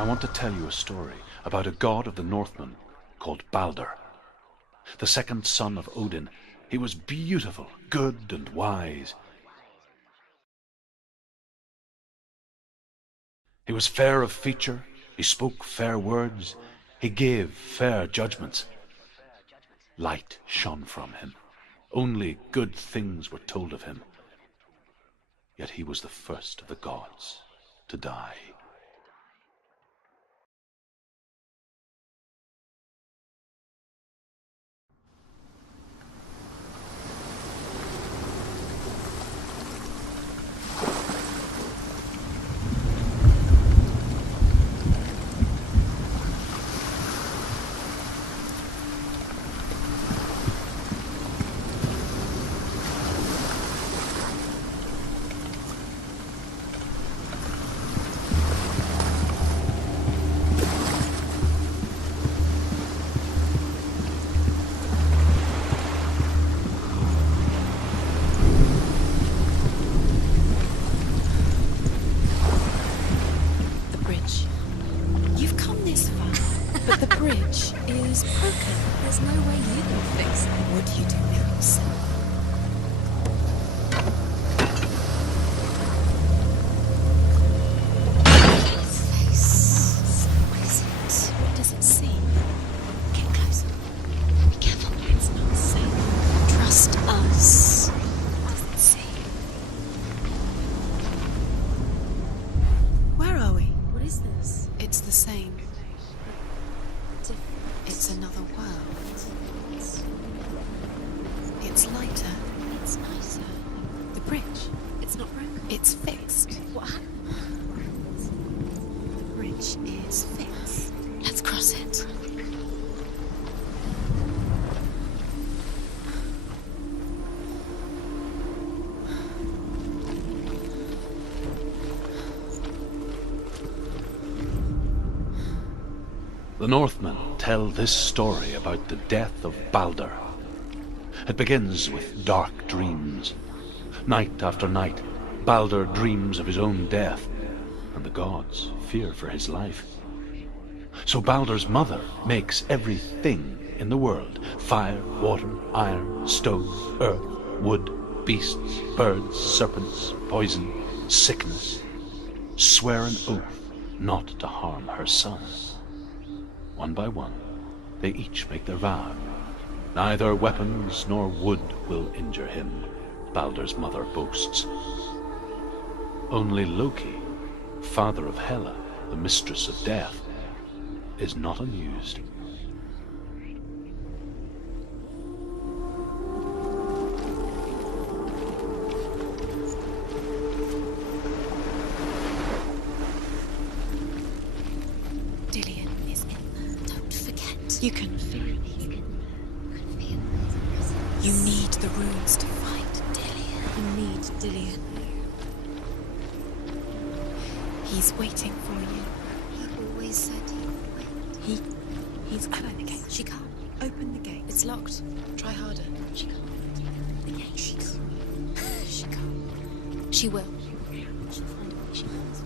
I want to tell you a story about a god of the Northmen called Balder. The second son of Odin, he was beautiful, good and wise. He was fair of feature, he spoke fair words, he gave fair judgments. Light shone from him. Only good things were told of him. Yet he was the first of the gods to die. The Northmen tell this story about the death of Balder. It begins with dark dreams. Night after night, Balder dreams of his own death, and the gods fear for his life. So Balder's mother makes everything in the world: fire, water, iron, stone, earth, wood, beasts, birds, serpents, poison, sickness, swear an oath not to harm her son. One by one, they each make their vow. Neither weapons nor wood will injure him, Balder's mother boasts. Only Loki, father of Hela, the mistress of death, is not amused. You can feel it. You need the runes to find Dillion. You need Dillion. He's waiting for you. He always said he would wait. He's open the gate. She can't. Open the gate. It's locked. Try harder. She can't. The gate. She can't. She can't. She will. She'll find a way. She knows.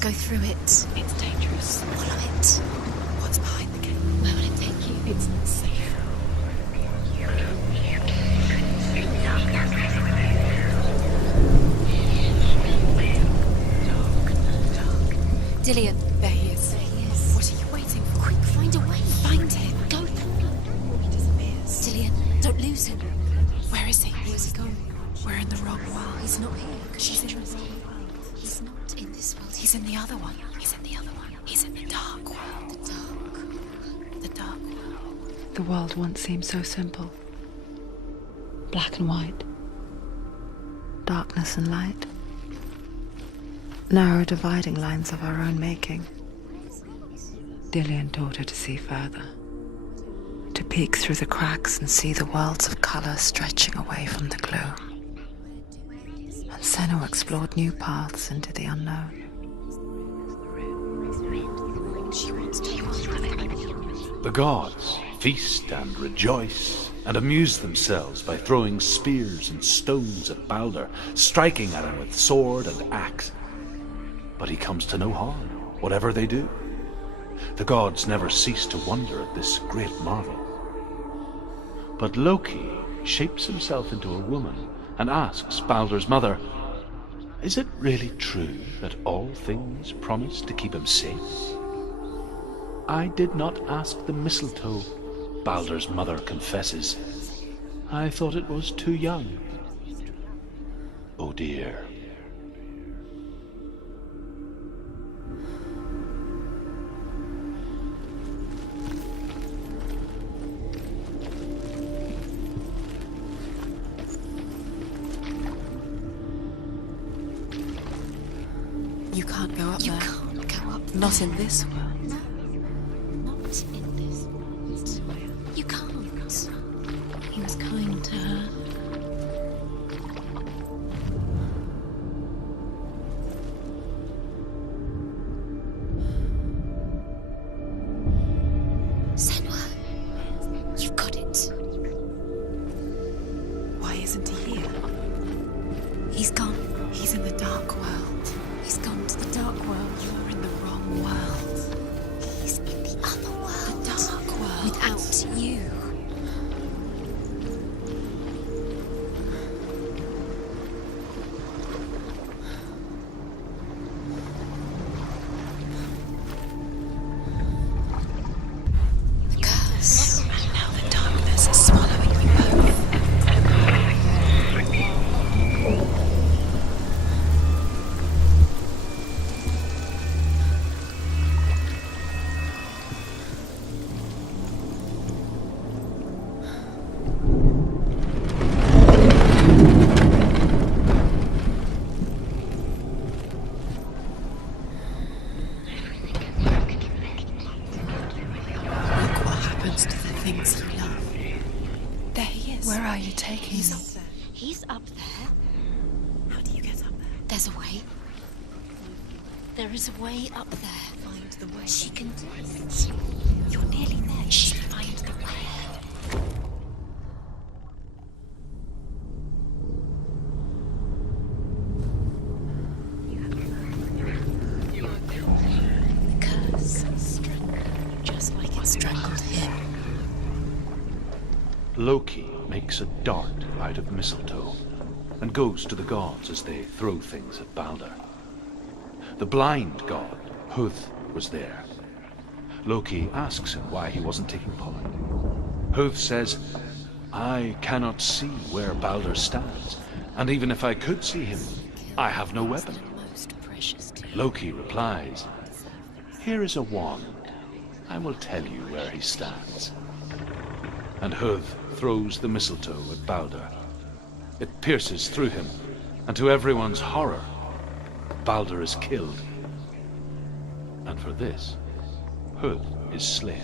Go through it. It's dangerous. Follow it. What's behind the gate? Where will it take you? It's not safe. Dillion. There he is. There he is. What are you waiting for? Quick, find a way. Find him. Go. He disappears. Dillion, don't lose him. Where is he? Where's he gone? We're in the wrong world. He's not here. She's interested. He's not in this world. He's in the other one. He's in the other one. He's in the dark world. The dark world. The world once seemed so simple. Black and white. Darkness and light. Narrow dividing lines of our own making. Dillian taught her to see further. To peek through the cracks and see the worlds of color stretching away from the gloom. And Senua explored new paths into the unknown. She wants to use it. The gods feast and rejoice and amuse themselves by throwing spears and stones at Balder, striking at him with sword and axe. But he comes to no harm, whatever they do. The gods never cease to wonder at this great marvel. But Loki shapes himself into a woman and asks Balder's mother, "Is it really true that all things promise to keep him safe?" "I did not ask the mistletoe," Balder's mother confesses. "I thought it was too young." Oh dear. You can't go up You there. can't go up there. Not in this world. No, not in this world. You can't. He was kind to her. Senua, you've got it. Why isn't he here? He's gone. He's in the dark world. He's gone to the dark world. You're in the wrong world. He's in the other world. The dark world. Without you. The curse. And now the darkness is swallowing you both. Look what happens to the things you love. There he is. Where are you taking He's me? up there. He's up there. How do you get up there? There's a way. There is a way up there. Find the way. She can do it. You're nearly there. She can find the way. The curse strangled, just like it strangled him. Loki makes a dart out of mistletoe and goes to the gods as they throw things at Balder. The blind god, Huth, was there. Loki asks him why he wasn't taking part. Huth says, "I cannot see where Balder stands, and even if I could see him, I have no weapon." Most precious to you. Loki replies, "Here is a wand. I will tell you where he stands." And Huth throws the mistletoe at Balder. It pierces through him, and to everyone's horror, Balder is killed. And for this, Huth is slain.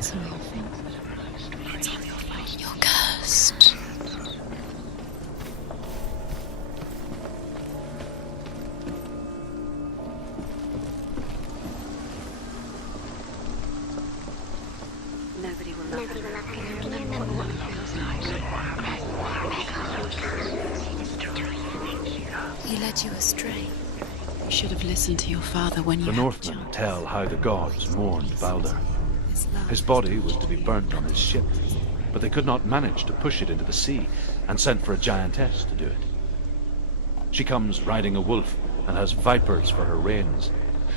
So you think it's all your fault. You're cursed. Nobody will love you. He led you astray. You should have listened to your father when you The had Northmen chance. tell how the gods mourned Balder. His love. His body was to be burnt on his ship, but they could not manage to push it into the sea and sent for a giantess to do it. She comes riding a wolf and has vipers for her reins.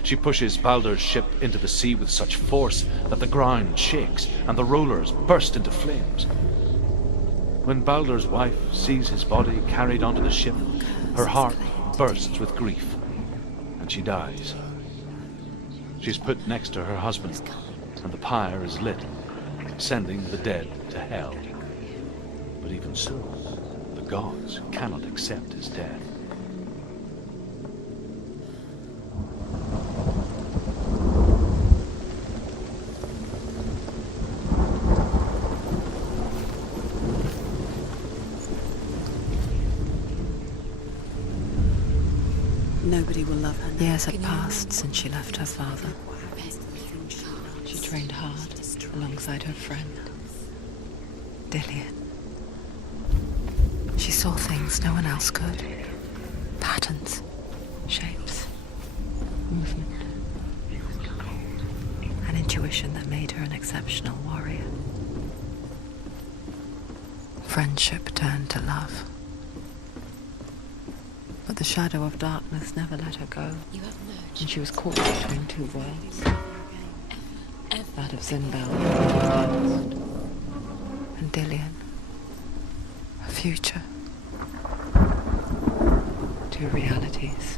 She pushes Balder's ship into the sea with such force that the ground shakes and the rollers burst into flames. When Balder's wife sees his body carried onto the ship, her heart bursts with grief, and she dies. She's put next to her husband, and the pyre is lit, sending the dead to hell. But even so, the gods cannot accept his death. Nobody will love her now. Years had passed since she left her father. She trained hard alongside her friend, Dillian. She saw things no one else could. Patterns, shapes, movement. An intuition that made her an exceptional warrior. Friendship turned to love. But the shadow of darkness never let her go, You have merged. and she was caught between two worlds. That of Zinbel, and Dillian, a future. Two realities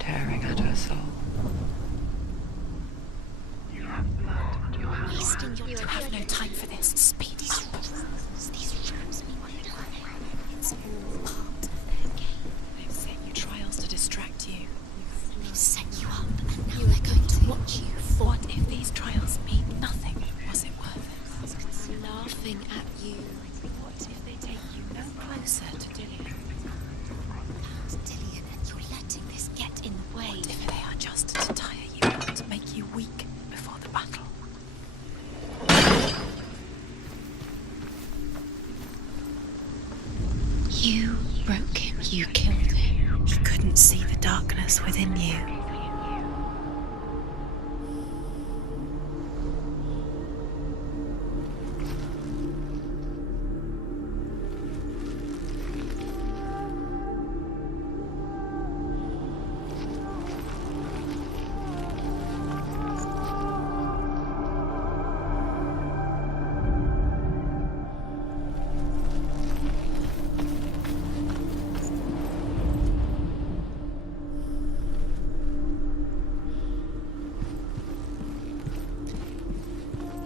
tearing at her soul. Wasting your time. You have no time for this. Speed up. These rooms mean it's all part of their game. They've set you trials to distract you. They've set you up, and now they're going to watch you fall. What if these trials mean nothing? Was it worth it? Laughing at you. What if they take you no closer to Dillian? Dillian, and you're letting this get in the way. What if they are just to tire you out, to make you weak before the battle? You broke him. You killed him. He couldn't see the darkness within you.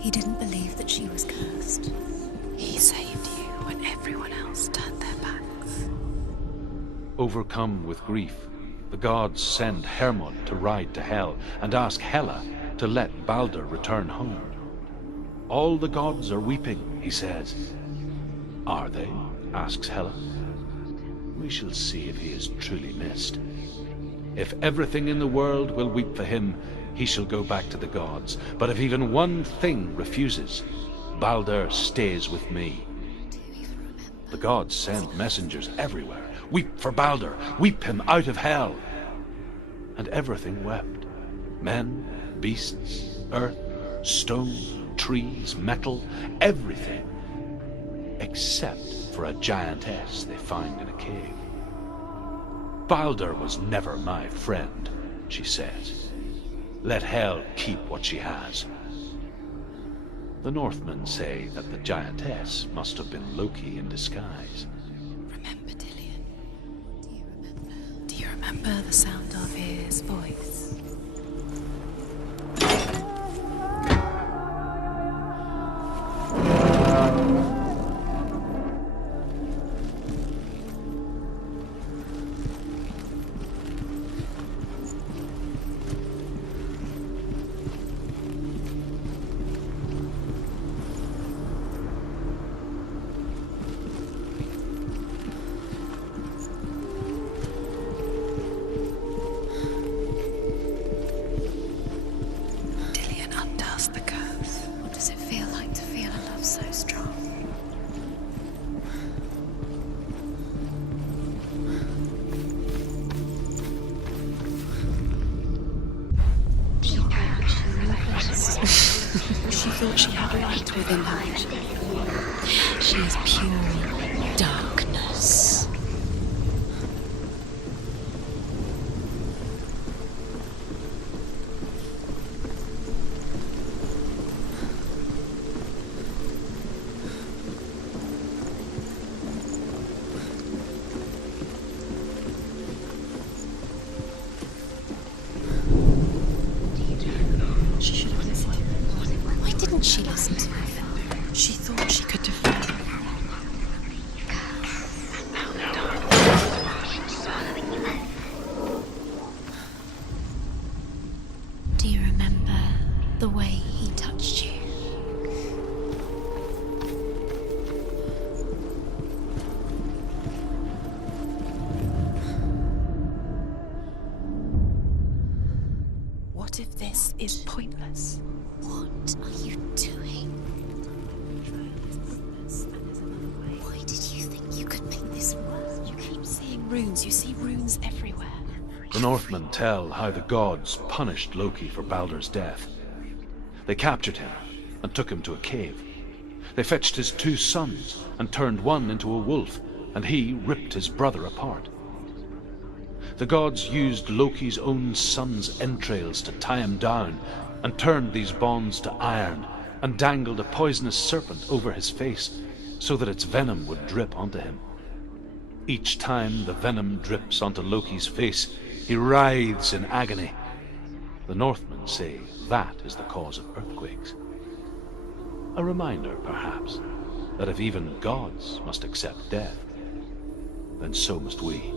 He didn't believe that she was cursed. He saved you when everyone else turned their backs. Overcome with grief, the gods send Hermod to ride to Hell and ask Hela to let Balder return home. All the gods are weeping, he says. Are they? Asks Hela. We shall see if he is truly missed. If everything in the world will weep for him, he shall go back to the gods. But if even one thing refuses, Balder stays with me. The gods send messengers everywhere. Weep for Balder, weep him out of hell. And everything wept. Men, beasts, earth, stone, trees, metal, everything. Except for a giantess they find in a cave. Balder was never my friend, she says. Let Hel keep what she has. The Northmen say that the giantess must have been Loki in disguise. Remember Dillian? Do you remember? Do you remember the sound of his voice? She thought she had light within her. She is pure darkness. listen to my father. She thought she could defend him. Do you remember the way he touched you? What if this is pointless? What are you doing? Why did you think you could make this work? You keep seeing runes. You see runes everywhere. The Northmen tell how the gods punished Loki for Baldur's death. They captured him and took him to a cave. They fetched his 2 sons and turned one into a wolf, and he ripped his brother apart. The gods used Loki's own son's entrails to tie him down, and turned these bonds to iron, and dangled a poisonous serpent over his face, so that its venom would drip onto him. Each time the venom drips onto Loki's face, he writhes in agony. The Northmen say that is the cause of earthquakes. A reminder, perhaps, that if even gods must accept death, then so must we.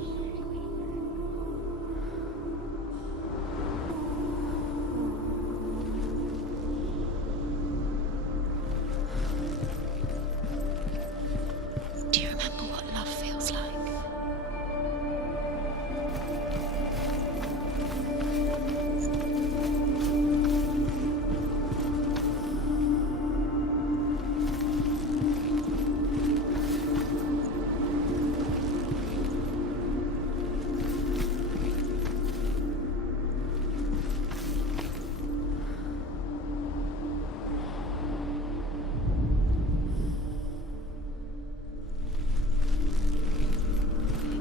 Do you remember what love feels like?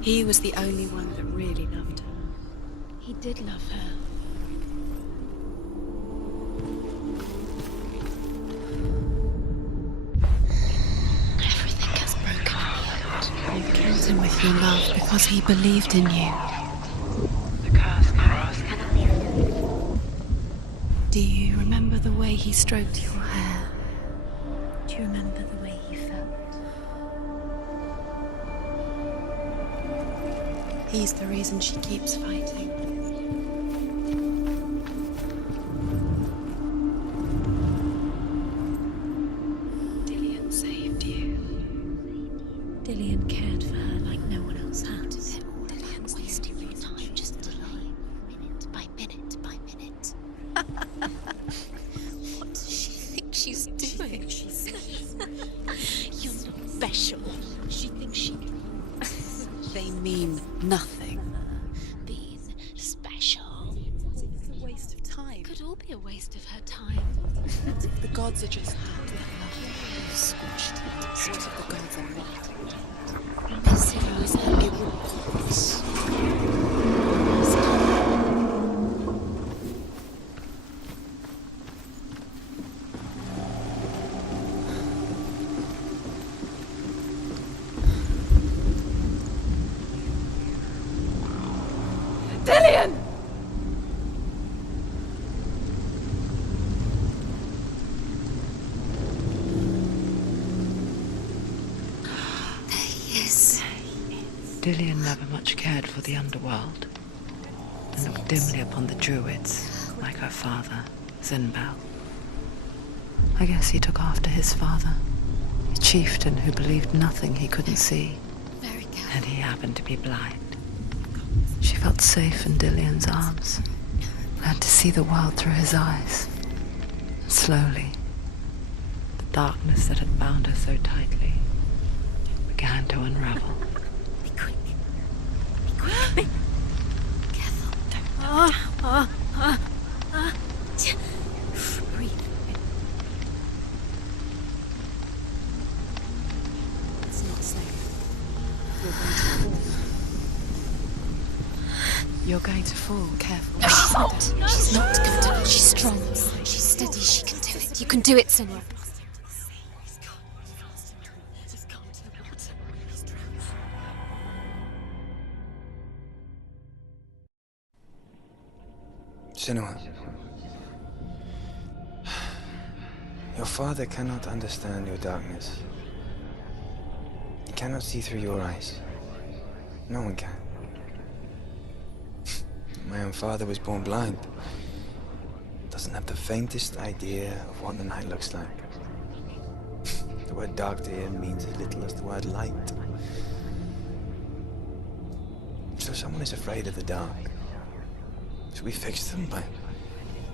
He was the only one that really loved her. He did love her. Everything gets broken in the end. You killed him with your love because he believed in you. The curse crossed. Do you remember the way he stroked your hair? Do you remember the way he felt? He's the reason she keeps fighting. Dillian saved you. Dillian cared for her like no one else had. Dillian wasting your time just delaying, minute by minute by minute. What does she think she's doing? You're not special. She thinks she They mean nothing. being special. It's a waste of time. Could all be a waste of her time. What if the gods are just squashed? What if the gods are not? This was it was. Dillian! Yes. Dillian never much cared for the underworld, and looked dimly upon the druids, like her father, Zinbel. I guess he took after his father, a chieftain who believed nothing he couldn't see, Very careful. and he happened to be blind. She felt safe in Dillian's arms, learned to see the world through his eyes. And slowly, the darkness that had bound her so tightly began to unravel. Be quick. Be quick. Careful. Breathe. It's not safe. You're going to fall. Careful. No, she's not. She's not going to do it. She's strong. She's steady. She can do it. You can do it, Senua. Senua. Your father cannot understand your darkness. He cannot see through your eyes. No one can. My own father was born blind. Doesn't have the faintest idea of what the night looks like. The word dark to him means as little as the word light. So someone is afraid of the dark. Should we fix them by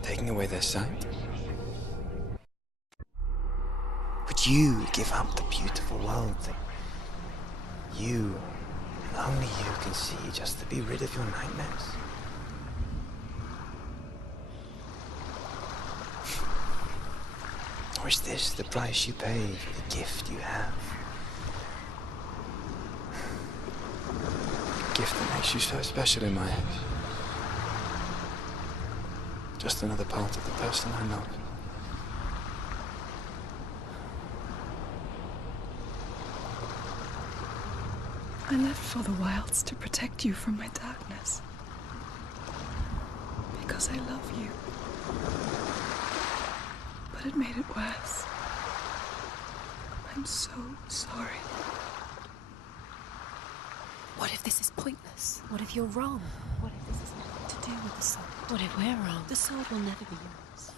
taking away their sight? Would you give up the beautiful world that you, and only you, can see just to be rid of your nightmares? Or is this the price you pay for the gift you have? A gift that makes you so special in my eyes. Just another part of the person I love. I left for the wilds to protect you from my darkness. Because I love you. But it made it worse. I'm so sorry. What if this is pointless? What if you're wrong? What if this is nothing to do with the sword? What if we're wrong? The sword will never be yours.